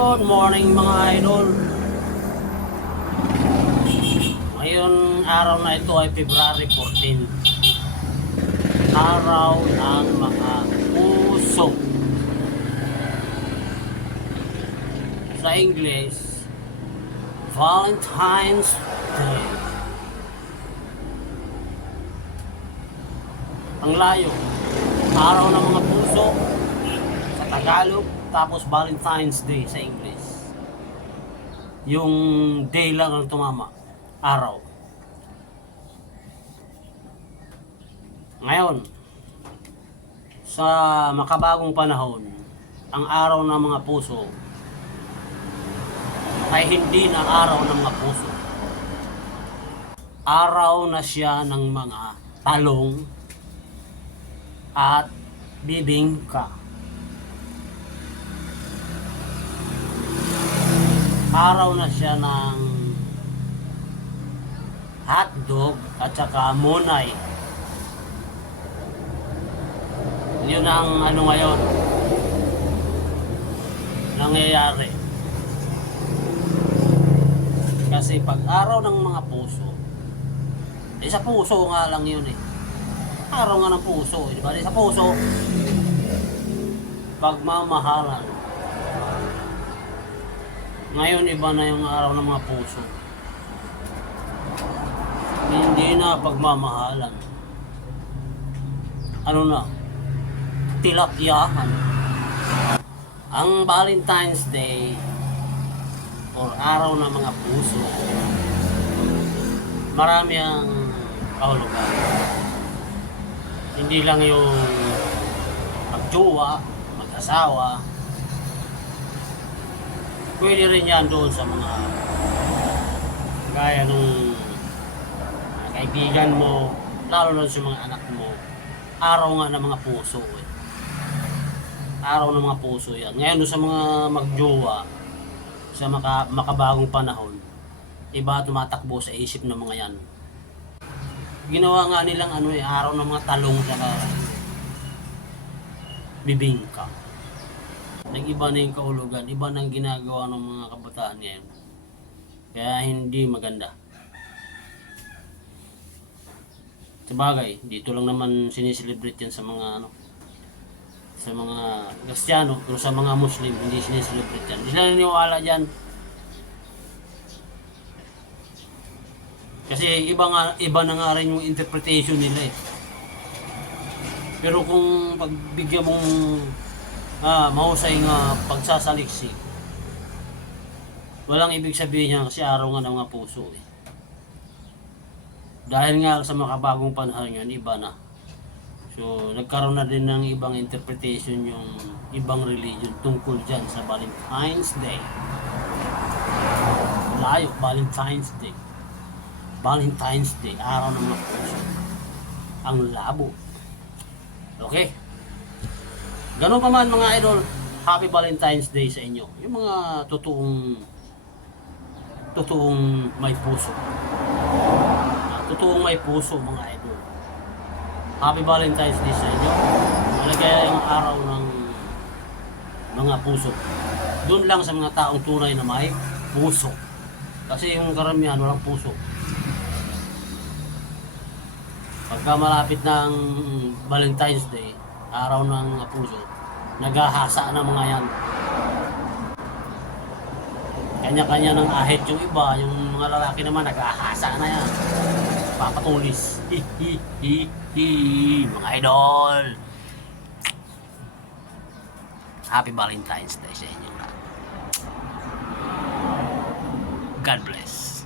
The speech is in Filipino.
Good morning mga idol. Ngayon araw na ito ay February 14. Araw ng mga puso. Sa English, Valentine's Day. Ang layo, araw ng mga puso sa Tagalog, tapos Valentine's Day sa English. Yung day lang ang tumama, araw. Ngayon, sa makabagong panahon, ang araw ng mga puso ay hindi na araw ng mga puso. Araw na siya ng mga talong at bibingka. Araw na siya ng hotdog at saka munay. Yun ang ano ngayon nangyayari. Kasi pag araw ng mga puso, eh sa puso nga lang yun eh. Araw nga ng puso, eh, di ba? Eh, Sa puso, pagmamahalan. Ngayon iba na yung araw ng mga puso. Hindi na pagmamahalan. Ano na? Tilapyahan. Ang Valentine's Day or araw ng mga puso marami ang kahulugan. Hindi lang yung magjowa, mag-asawa, pwede rin yan doon sa mga gaya ng mga kaibigan mo, lalo na sa mga anak mo. Araw nga ng mga puso. Eh. Araw ng mga puso yan. Ngayon sa mga magjowa, sa maka, makabagong panahon, iba tumatakbo sa isip ng mga yan. Ginawa nga nilang ano eh, araw ng mga talong sa bibingka. Nag-iba na yung kahulugan, iba nang ginagawa ng mga kabataan ngayon. Kaya hindi maganda. Sabagay, dito lang naman sineselebrate yan sa mga ano, sa mga Kristiyano, pero sa mga Muslim, hindi sineselebrate yan. Hindi sila naniniwala dyan. Kasi iba nga iba na nga rin yung interpretation nila eh. Pero kung pagbigyan mong ah, mahusay nga pagsasaliksik, walang ibig sabihin niya kasi araw nga ng mga puso eh. Dahil nga sa makabagong panahon yun, iba na. So, nagkaroon na din ng ibang interpretation yung ibang religion tungkol dyan sa Valentine's Day. Layo, Valentine's Day. Valentine's Day, araw ng mga puso. Ang labo. Okay? Ganun pa man mga idol, Happy Valentine's Day sa inyo. Yung mga totoong totoong may puso. Totoong may puso mga idol. Happy Valentine's Day sa inyo. Malagay yung araw ng mga puso. Doon lang sa mga taong tunay na may puso. Kasi yung karamihan walang puso. Pagka malapit ng Valentine's Day, araw ng mga puso, naghahasa na mga yan. Kanya-kanya ng ahit yung iba, yung mga lalaki naman naghahasa na yan. Papatulis. Mga idol. Happy Valentine's Day sa inyo. God bless.